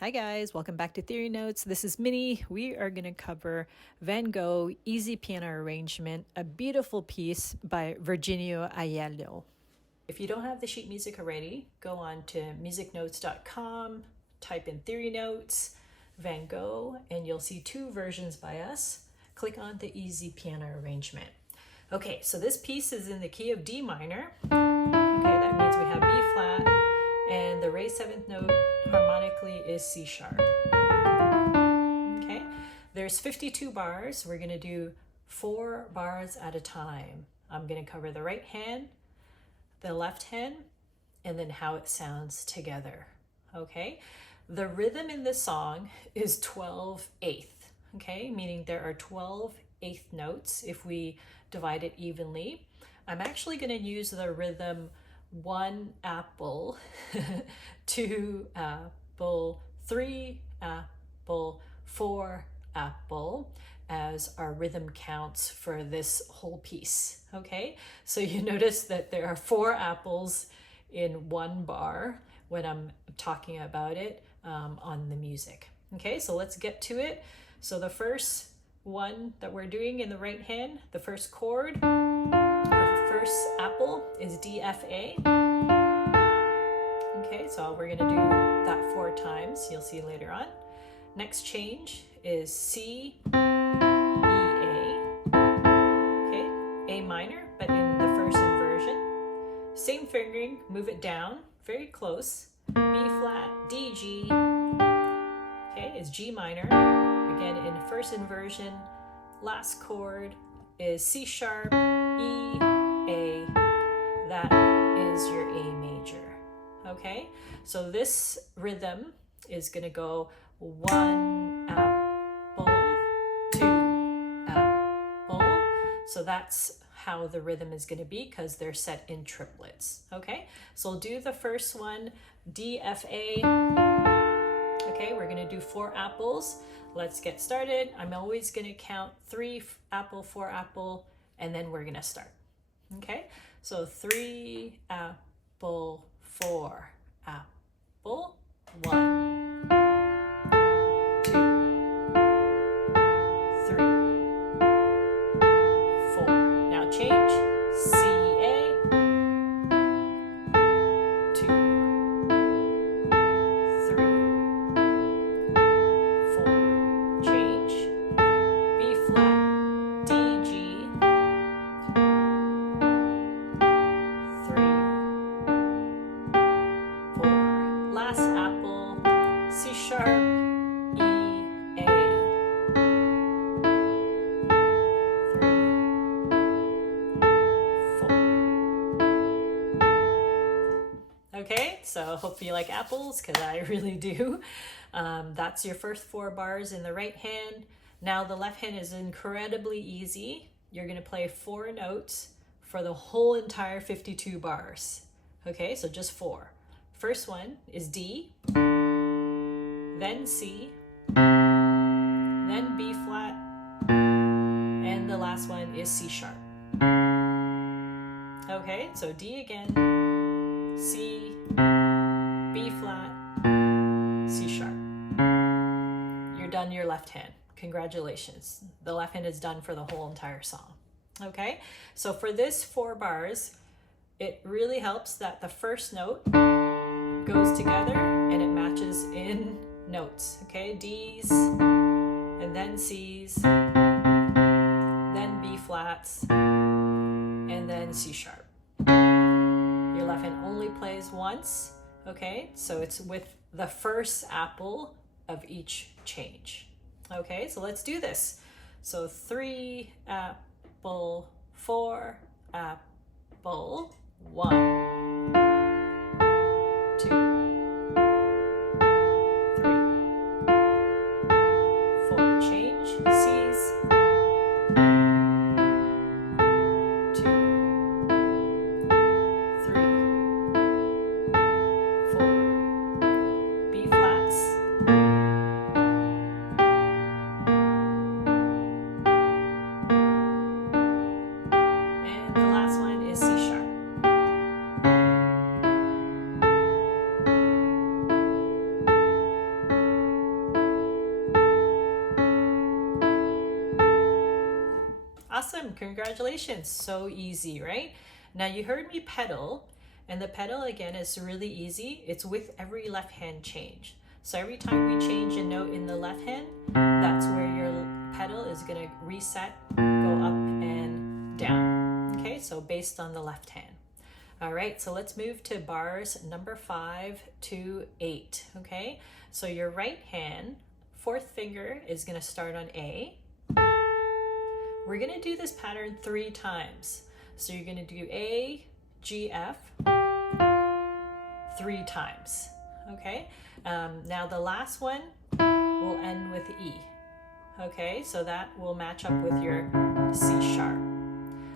Hi guys, welcome back to Theory Notes. This is Minnie. We are going to cover Van Gogh Easy Piano Arrangement, a beautiful piece by Virginio Aiello. If you don't have the sheet music already, go on to musicnotes.com, type in Theory Notes, Van Gogh, and you'll see two versions by us. Click on the Easy Piano Arrangement. Okay, so this piece is in the key of D minor. Okay, that means we have B flat, and the raised seventh note harmonically is C sharp. Okay, there's 52 bars. We're going to do 4 bars at a time. I'm going to cover the right hand, the left hand, and then how it sounds together. Okay, the rhythm in this song is 12/8. Okay, meaning there are 12/8 notes if we divide it evenly. I'm actually going to use the rhythm One-Ap-ple, Two-Ap-ple, Three-Ap-ple, Four-Ap-ple as our rhythm counts for this whole piece. Okay, so you notice that there are 4 apples in one bar when I'm talking about it on the music. Okay, so let's get to it. So the first one that we're doing in the right hand, the first chord, first apple is D, F, A. Okay, so we're going to do that 4 times. You'll see later on. Next change is C, E, A. Okay, A minor, but in the first inversion. Same fingering, move it down, very close. B flat, D, G. Okay, is G minor. Again, in first inversion. Last chord is C sharp, E, A. That is your A major. Okay, so this rhythm is going to go 1-apple, 2-apple. So that's how the rhythm is going to be because they're set in triplets. Okay, so we'll do the first one, D, F, A. Okay, we're going to do 4 apples. Let's get started. I'm always going to count 3-apple, 4-apple, and then we're going to start. Okay, so 3-apple, 4-apple, 1, 2, 3, 4. Now change. C, A, 2, 3, 4. Change. B flat, D, G. 3, 4. Last apple, C sharp, E, A. 3, 4. Okay, so hope you like apples because I really do. That's your first 4 bars in the right hand. Now the left hand is incredibly easy. You're going to play 4 notes for the whole entire 52 bars. Okay, so just 4. First one is D, then C, then B flat, and the last one is C sharp. Okay, so D again, C, B flat, C sharp. You're done your left hand. Congratulations. The left hand is done for the whole entire song. Okay, so for this 4 bars, it really helps that the first note goes together and it matches in notes. Okay, D's and then C's, then B flats, and then C sharp. Your left hand only plays once. Okay, so it's with the first apple of each change. Okay, so let's do this. So 3-apple, 4-apple, 1, 2, 3, 4. Change. C's, 2, 3, 4. B flats. And the last one is C sharp. Congratulations. So easy, right? Now you heard me pedal, and the pedal again is really easy. It's with every left hand change. So every time we change a note in the left hand, that's where your pedal is going to reset, go up and down. Okay, so based on the left hand. All right, so let's move to bars number 5 to 8. Okay, so your right hand, fourth finger is going to start on A. We're going to do this pattern 3 times. So you're going to do A, G, F 3 times. Okay, now the last one will end with E. Okay, so that will match up with your C sharp.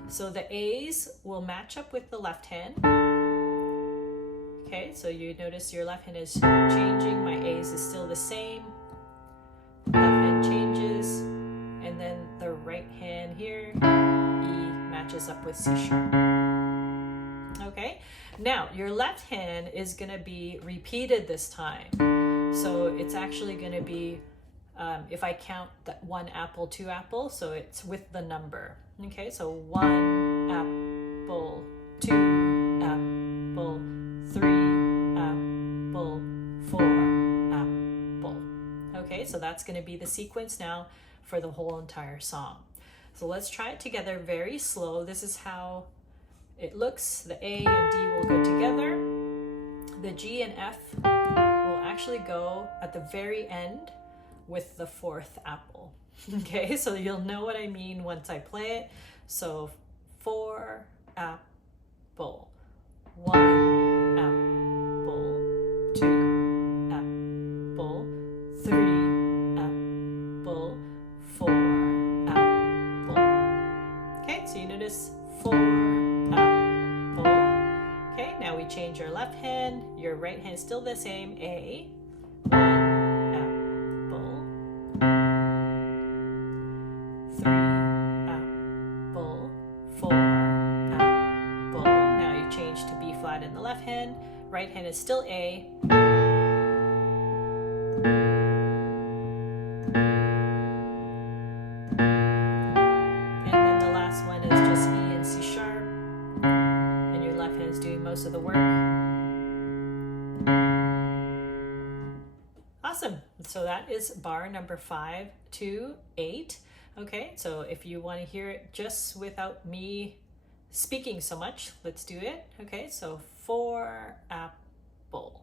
So the A's will match up with the left hand. Okay, so you notice your left hand is changing. My A's is still the same. Left hand changes. And then the right hand here, E matches up with C sharp. Okay, now your left hand is going to be repeated this time. So it's actually going to be, if I count that 1-apple, 2-apple, so it's with the number. Okay, so 1-apple, 2-apple, 3-apple, 4-apple. Okay, so that's going to be the sequence now for the whole entire song. So let's try it together very slow. This is how it looks. The A and D will go together. The G and F will actually go at the very end with the 4th apple. Okay, so you'll know what I mean once I play it. So 4-apple, 1-apple, 2-apple, 3-apple, 4-apple. Okay, so you notice 4-apple. Okay, now we change your left hand. Your right hand is still the same. A, 1-apple, 3-apple, 4-apple. Now you change to B flat in the left hand. Right hand is still A. Most of the work. Awesome. So that is bar number 5 to 8. Okay, so if you want to hear it just without me speaking so much, let's do it. Okay, so 4-apple.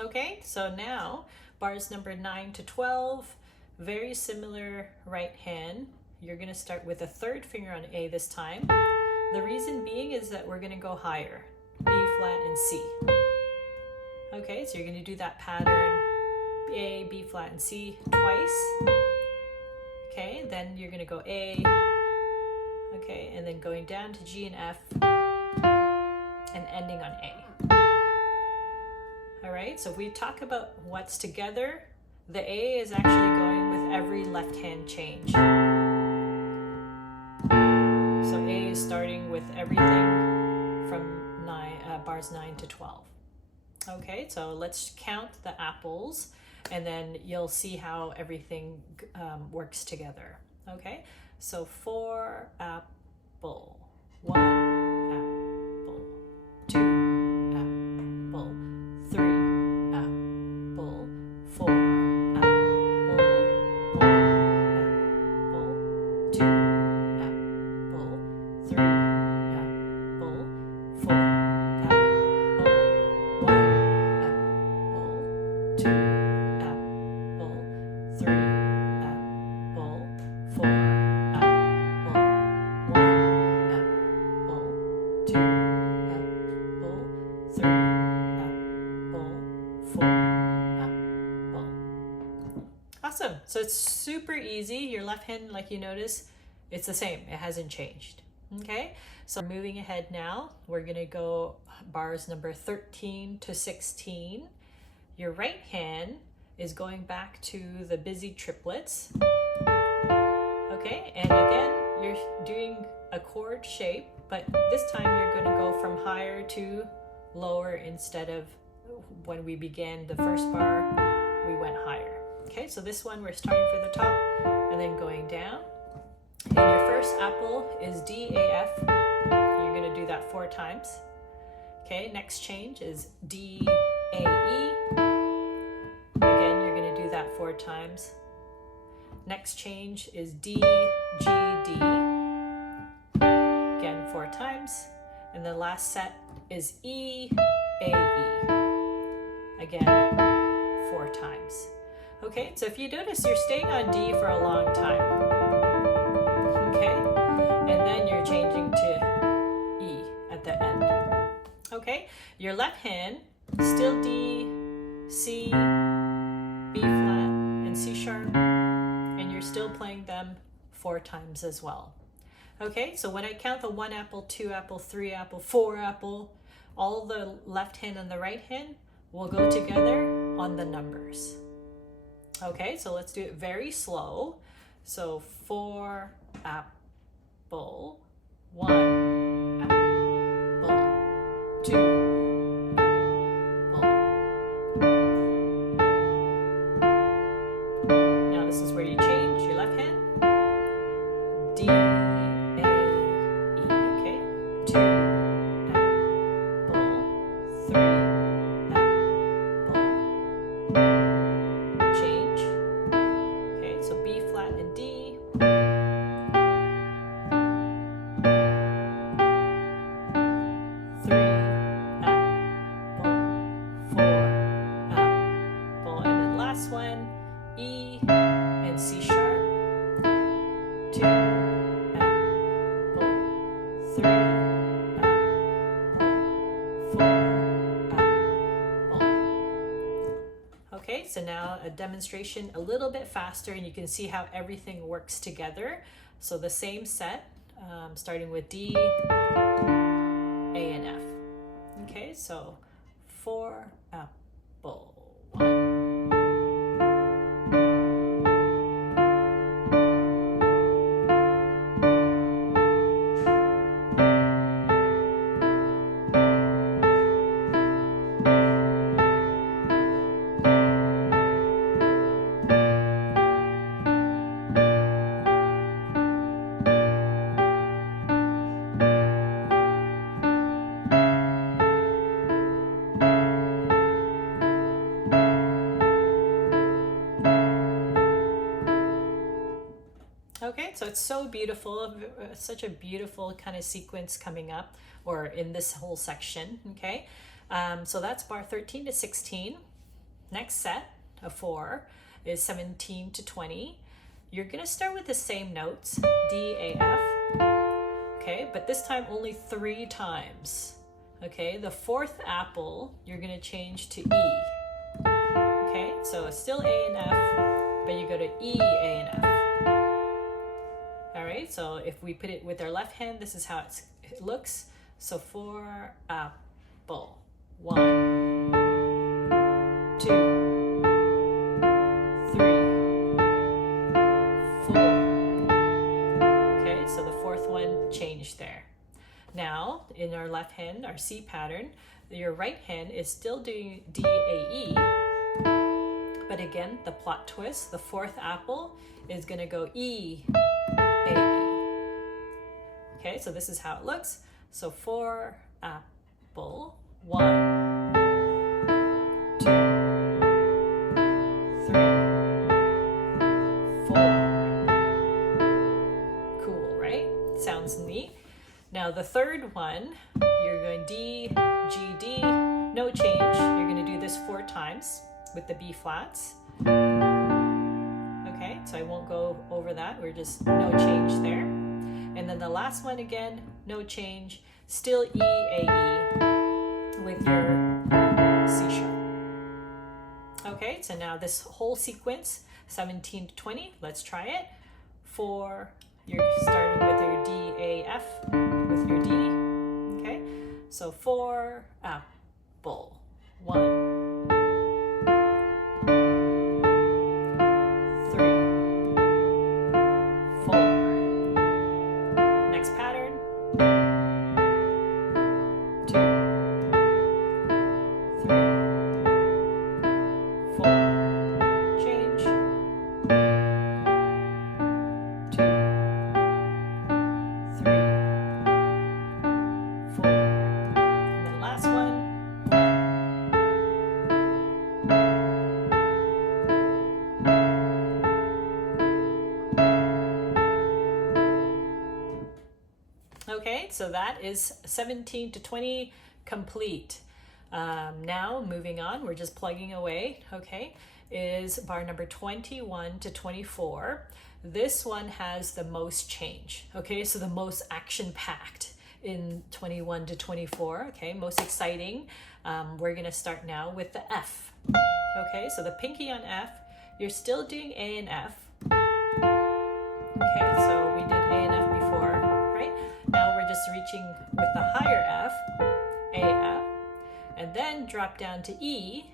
Okay, so now bars number 9 to 12, very similar right hand. You're going to start with a 3rd finger on A this time. The reason being is that we're going to go higher, B flat and C. Okay, so you're going to do that pattern, A, B flat and C twice. Okay, then you're going to go A, okay, and then going down to G and F and ending on A. All right, so if we talk about what's together, the A is actually going with every left hand change. So A is starting with everything from bars 9 to 12. Okay, so let's count the apples and then you'll see how everything works together. Okay, so 4-apple, 1-apple, 2-apple, 3-apple, 4-apple, 1-apple, 2-apple, 3-apple, 4-apple, 1-apple, 2-apple, 3-apple, 4-apple, 1-apple, 2-apple, left hand, like you notice, it's the same. It hasn't changed. Okay, so moving ahead now, we're gonna go bars number 13 to 16. Your right hand is going back to the busy triplets. Okay, and again, you're doing a chord shape, but this time you're going to go from higher to lower instead of when we began the first bar, we went higher. Okay, so this one we're starting from the top and then going down. And your first apple is D, A, F. You're going to do that 4 times. Okay, next change is D, A, E. Again, you're going to do that 4 times. Next change is D, G, D. Again, 4 times. And the last set is E, A, E. Again, 4 times. Okay, so if you notice, you're staying on D for a long time. Okay, and then you're changing to E at the end. Okay, your left hand, still D, C, B flat, and C sharp. And you're still playing them 4 times as well. Okay, so when I count the 1-apple, 2-apple, 3-apple, 4-apple, all the left hand and the right hand will go together on the numbers. Okay, so let's do it very slow. So 4-apple, 1-apple, 2-apple. This is where you change your left hand. D, A, E, okay? 2-apple, 3-apple. Change. Okay, so B flat and D. 3-apple, 4-apple, and then last one, E and C sharp. 2-apple, 3-apple, 4-apple. Okay, so now a demonstration a little bit faster, and you can see how everything works together. So the same set, starting with D, A, and F. Okay, so 4-apple, 1. Okay, so it's so beautiful, such a beautiful kind of sequence coming up, or in this whole section, okay? So that's bar 13 to 16. Next set of 4 is 17 to 20. You're gonna start with the same notes, D, A, F, okay? But this time only 3 times, okay? The 4th apple, you're gonna change to E, okay? So it's still A and F, but you go to E, A, and F. All right, so if we put it with our left hand, this is how it looks. So 4-apple, 1, 2, 3, 4. Okay, so the 4th one changed there. Now, in our left hand, our C pattern, your right hand is still doing D, A, E, but again, the plot twist, the 4th apple is gonna go E, A, E. Okay, so this is how it looks. So 4-apple, 1, 2, 3, 4. Cool, right? Sounds neat. Now the 3rd one, you're going D, G, D, no change. You're going to do this 4 times with the B flats. Okay, so I won't go over that. We're just no change there. And then the last one again, no change. Still E, A, E with your C sharp. Okay, so now this whole sequence, 17 to 20, let's try it. 4, you're starting with your D, A, F with your D. Okay, so 4-apple. 1, 3, 4. Next pattern. 2, 3, 4. Change. 2, 3, 4. And then last one. 1. Okay, so that is 17 to 20 complete. Now moving on, we're just plugging away, okay, is bar number 21 to 24. This one has the most change, okay, so the most action-packed in 21 to 24, okay, most exciting. We're gonna start now with the F, okay, so the pinky on F, you're still doing A and F, okay, so we did A and F before, right? Now we're just reaching with the higher F, A, F, and then drop down to E,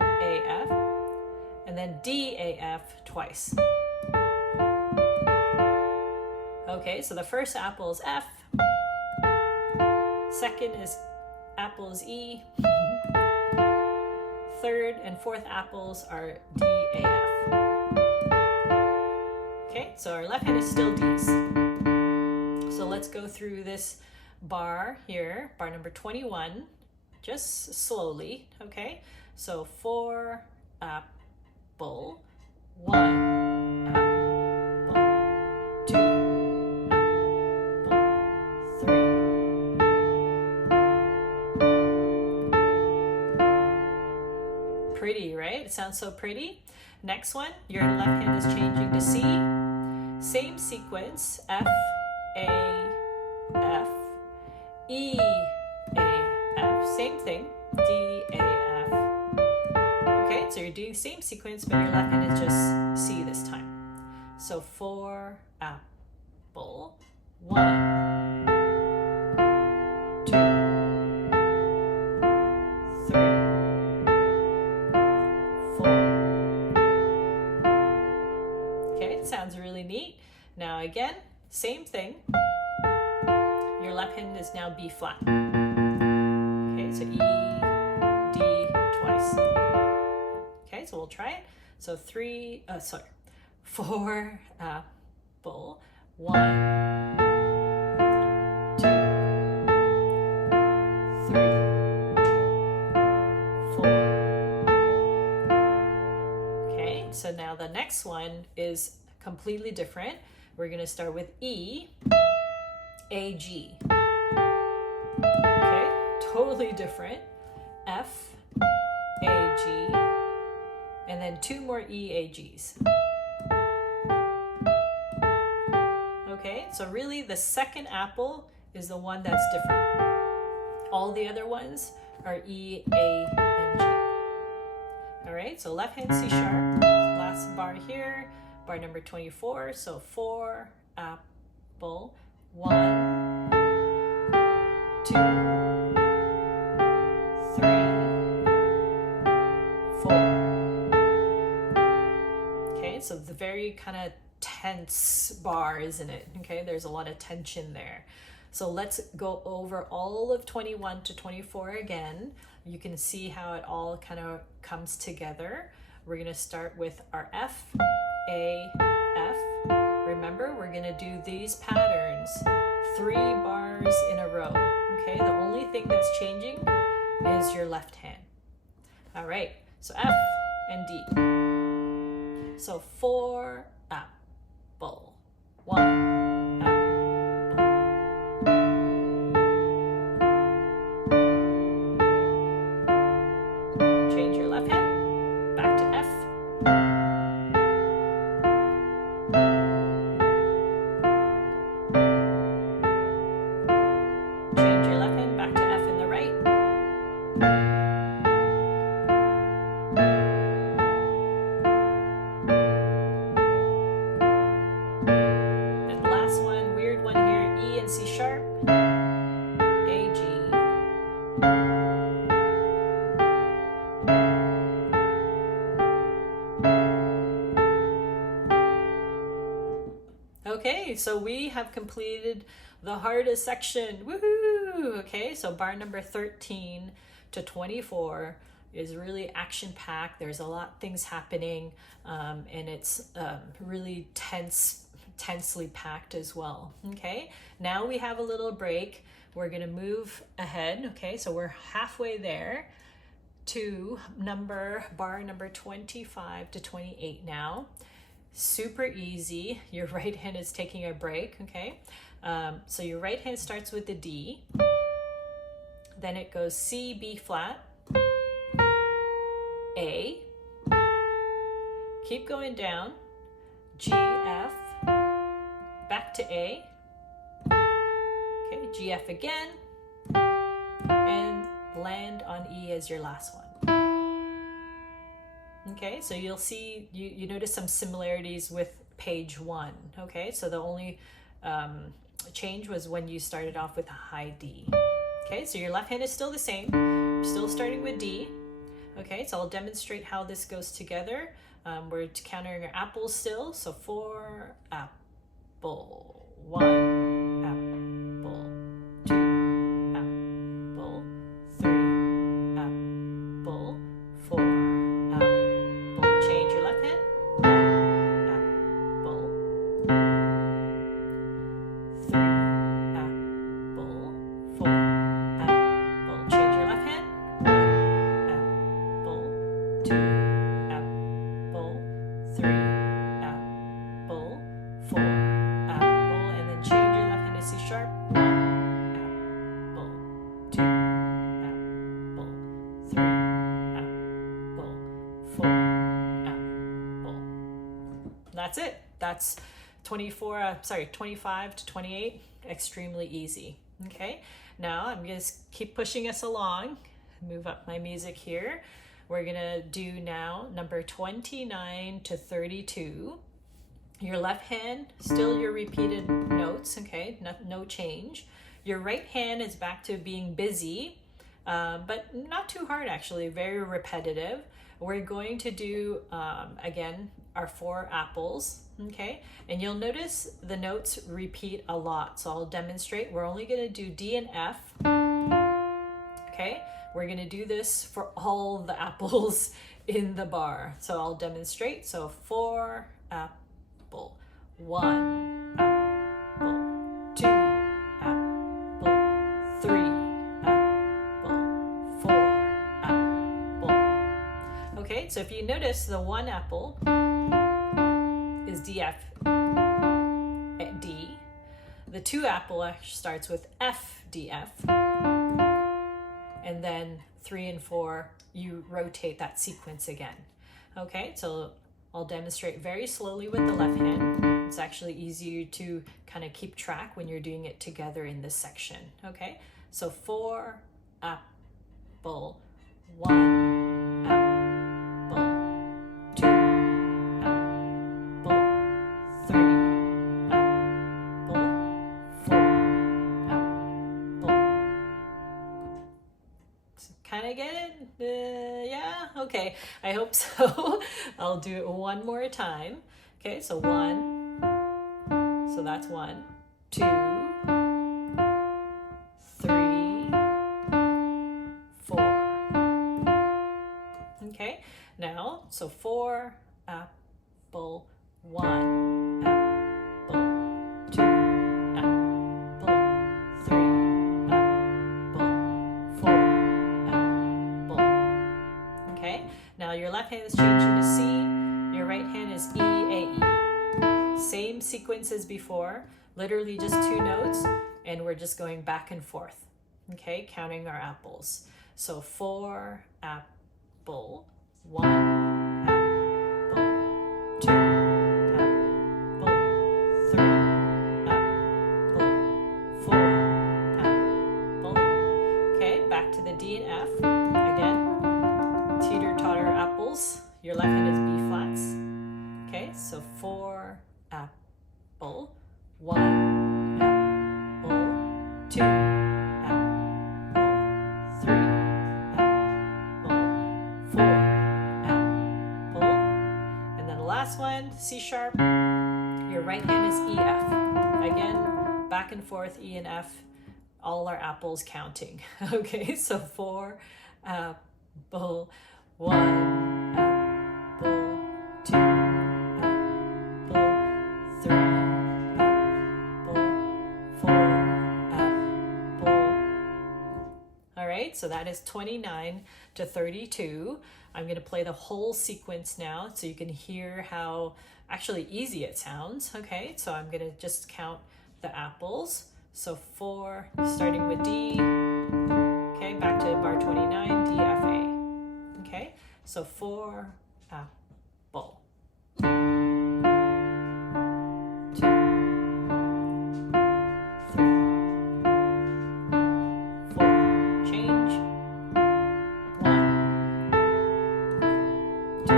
A, F, and then D, A, F twice. Okay, so the first apple is F, second is apple is E, third and fourth apples are D, A, F. Okay, so our left hand is still D's. So let's go through this bar here, bar number 21, just slowly, okay? So 4-apple, 1-apple, 2-apple, 3. Pretty, right? It sounds so pretty. Next one, your left hand is changing to C. Same sequence, F, A, F, E, A, F. Same thing, D, A, F. Okay, so you're doing the same sequence, but your left hand is just C this time. So 4-apple, 1, 2, 3, 4. Okay, sounds really neat. Now again, same thing. Your left hand is now B flat. Okay, so E, D twice. Okay, so we'll try it. So 4-apple, 1, 2, 3, 4. Okay, so now the next one is completely different. We're gonna start with E, A, G. Okay, totally different. F, A, G, and then 2 more E, A, Gs. Okay, so really the second apple is the one that's different. All the other ones are E, A, and G. All right, so left hand C sharp, last bar here, bar number 24, so 4-apple, 1, 2, 3, 4. Okay, so the very kind of tense bar, isn't it? Okay, there's a lot of tension there. So let's go over all of 21 to 24 again. You can see how it all kind of comes together. We're gonna start with our F, A, F. Remember, we're gonna do these patterns 3 bars in a row. Okay, the only thing that's changing is your left hand. All right, so F and D. So 4-apple, 1-apple. Change your left hand, back to F. Change your left hand, back to F in the right. Okay, so we have completed the hardest section. Woohoo! Okay, so bar number 13 to 24 is really action-packed. There's a lot of things happening, and it's really tensely packed as well. Okay, now we have a little break. We're gonna move ahead. Okay, so we're halfway there to bar number 25 to 28 now. Super easy. Your right hand is taking a break. Okay, so your right hand starts with the D, then it goes C, B flat, A, keep going down, G, F, back to A, okay, G, F again, and land on E as your last one. Okay, so you'll see, you notice some similarities with page 1. Okay, so the only change was when you started off with a high D. Okay, so your left hand is still the same. You're still starting with D. Okay, so I'll demonstrate how this goes together. We're countering our apples still. So 4 apple, 1 apple, 2 apple, 3 apple, 4 apple. Change your left hand. 1 apple, 3 apple, 4 apple. Change your left hand. 1 apple, 2 apple, 3 apple, 4 apple, and then change your left hand to C sharp. 1 apple, 2 apple, 3 apple, 4 apple. That's it. That's 25 to 28. Extremely easy. Okay, now I'm going to keep pushing us along. Move up my music here. We're gonna do now number 29 to 32. Your left hand, still your repeated notes, okay, no change. Your right hand is back to being busy, but not too hard actually, very repetitive. We're going to do, again, our 4 apples, okay? And you'll notice the notes repeat a lot, so I'll demonstrate. We're only gonna do D and F, okay? We're gonna do this for all the apples in the bar. So I'll demonstrate. So 4 apple, 1 apple, 2 apple, 3 apple, 4 apple. Okay, so if you notice the 1 apple is D, F, D. The 2 apple actually starts with F, D, F. And then 3 and 4, you rotate that sequence again. Okay, so I'll demonstrate very slowly with the left hand. It's actually easier to kind of keep track when you're doing it together in this section. Okay, so 4 apple, 1 apple, 2 apple, 3 apple, 4 apple. Kind of get it? Yeah, okay, I hope so. I'll do it one more time. Okay, so 1, so that's 1, 2, 3, 4. Okay, now, so 4 apple, 1 apple, 2 apple, 3 apple, 4 apple. Okay, now your left hand is changing to C, your right hand is E, A, E. Same sequence as before, literally just 2 notes, and we're just going back and forth. Okay, counting our apples. So 4 apple, 1 apple, 2 apple, 3 apple, 4 apple. Okay, back to the D and F. Again, teeter-totter apples. Your left hand is B flats. Okay, so 4 apple, 1 apple, 2 apple, 3 apple, 4 apple. And then the last one, C sharp. Your right hand is E, F. back and forth, E and F, all our apples counting. Okay, so 4 apple, 1 apple, 2 apple, 3 apple, 4 apple. All right, so that is 29 to 32. I'm going to play the whole sequence now so you can hear how actually easy it sounds. Okay, so I'm going to just count the apples. So 4, starting with D. Okay, back to bar 29, D, F, A. Okay, so 4 apple. 2, 3, 4, change. 1, 2,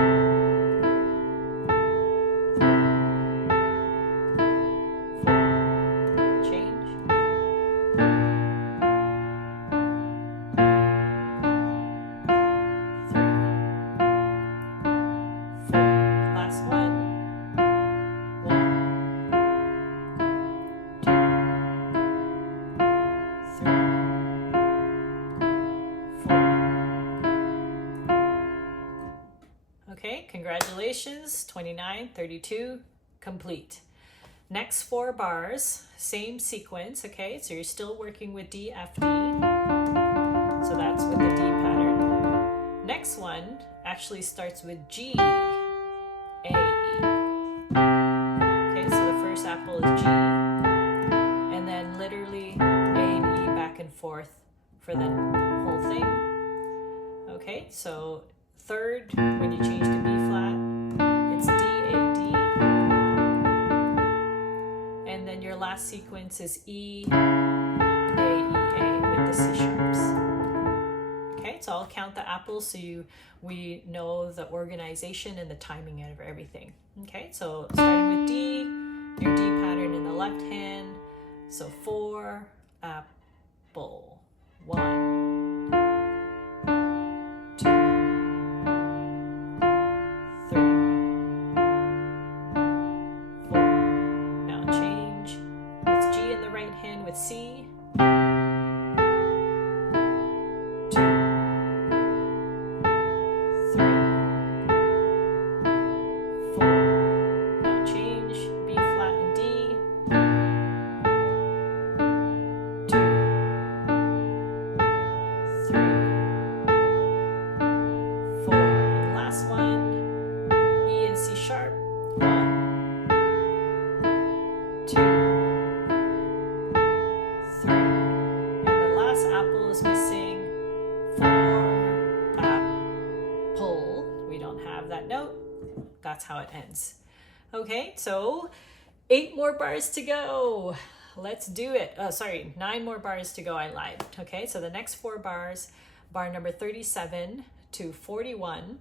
4, change. 3, 4, last one. 1, 2, 3, 4. Okay, congratulations, 29, 32, complete. Next 4 bars, same sequence, okay? So you're still working with D, F, D. So that's with the D pattern. Next one actually starts with G, A, E. Okay, so the first apple is G. And then literally A and E back and forth for the whole thing. Okay, so third, when you change to B flat, it's D, A, D. And then your last sequence is E, A, E, A with the C sharps. Okay, so I'll count the apples so we know the organization and the timing of everything. Okay, so starting with D, your D pattern in the left hand. So 4 apple, 1, 2, 3, 4. Now change. It's G in the right hand with C. 2, 3, 4. Now change. B flat and D. 2, 3, 4. And the last one, E and C sharp. 1, 2, 3. And the last apple is missing. 4 apple. We don't have that note. That's how it ends. Okay, so 8 more bars to go. Let's do it. 9 more bars to go. I lied. Okay, so the next 4 bars, bar number 37 to 41.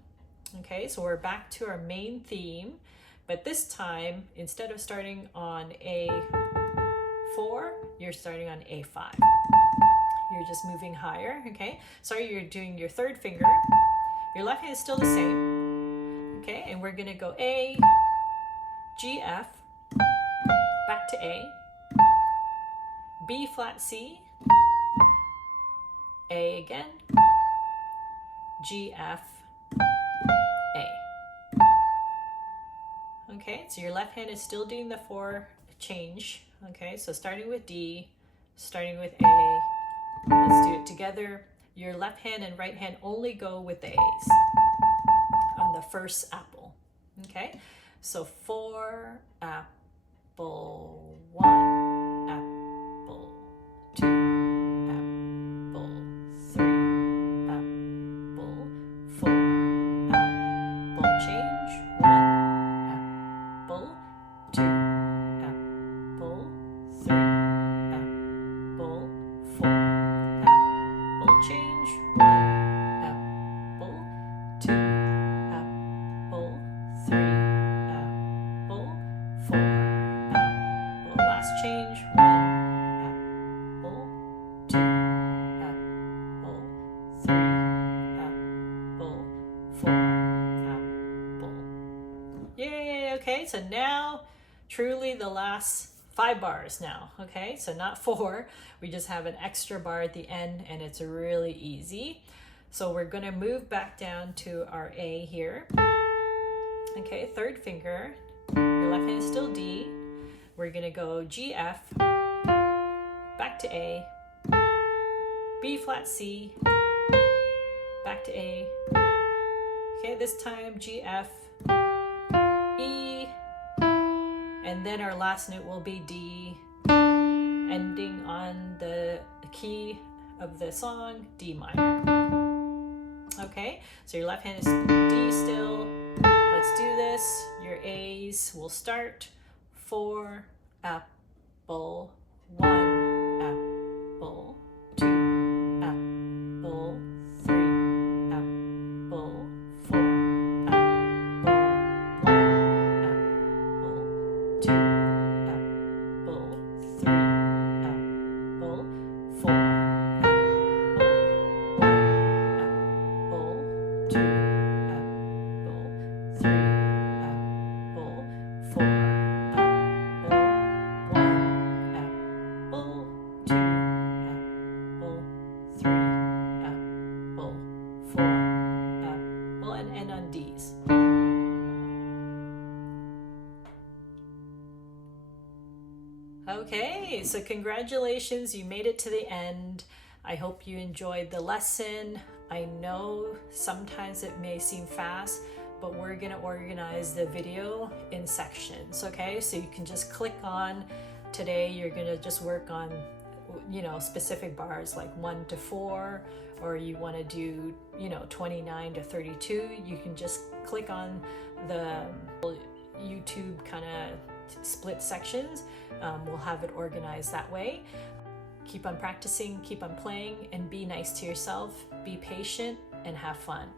Okay, so we're back to our main theme, but this time, instead of starting on A4, you're starting on A5. You're just moving higher, okay? Sorry, you're doing your third finger. Your left hand is still the same, okay? And we're gonna go A, G, F, back to A, B flat C, A again, G, F, A. Okay, so your left hand is still doing the 4 change. Okay, so starting with D, starting with A. Let's do it together. Your left hand and right hand only go with the A's on the first apple. Okay, so 4 apple, 1 apple, 2 apple, 3 apple, 4 apple, change. 1 apple, 2 apple, 3 apple, 4 apple, change. 1 apple, 2 apple, 3 apple, 4 apple. Last change. 1 apple, 2 apple, 3 apple, 4 apple. Yay! Okay, so now truly the last 5 bars now, okay? So not 4, we just have an extra bar at the end, and it's really easy. So we're gonna move back down to our A here. Okay, 3rd finger, your left hand is still D. We're gonna go G, F, back to A, B flat C, back to A. Okay, this time G, F, E, and then our last note will be D, ending on the key of the song, D minor. Okay, so your left hand is D still. Let's do this. Your A's will start. 4-apple, 1-apple, 2-apple, 3-apple, 4-apple, 1-apple, 2-apple, 3-apple, 4-apple, 1-apple, 2-apple, 3-apple, 4-apple. Okay, so congratulations, you made it to the end. I hope you enjoyed the lesson. I know sometimes it may seem fast, but we're gonna organize the video in sections, okay? So you can just click on, today you're gonna just work on, you know, specific bars like 1 to 4, or you wanna do, you know, 29 to 32. You can just click on the YouTube kind of split sections. We'll have it organized that way. Keep on practicing, keep on playing, and be nice to yourself. Be patient and have fun.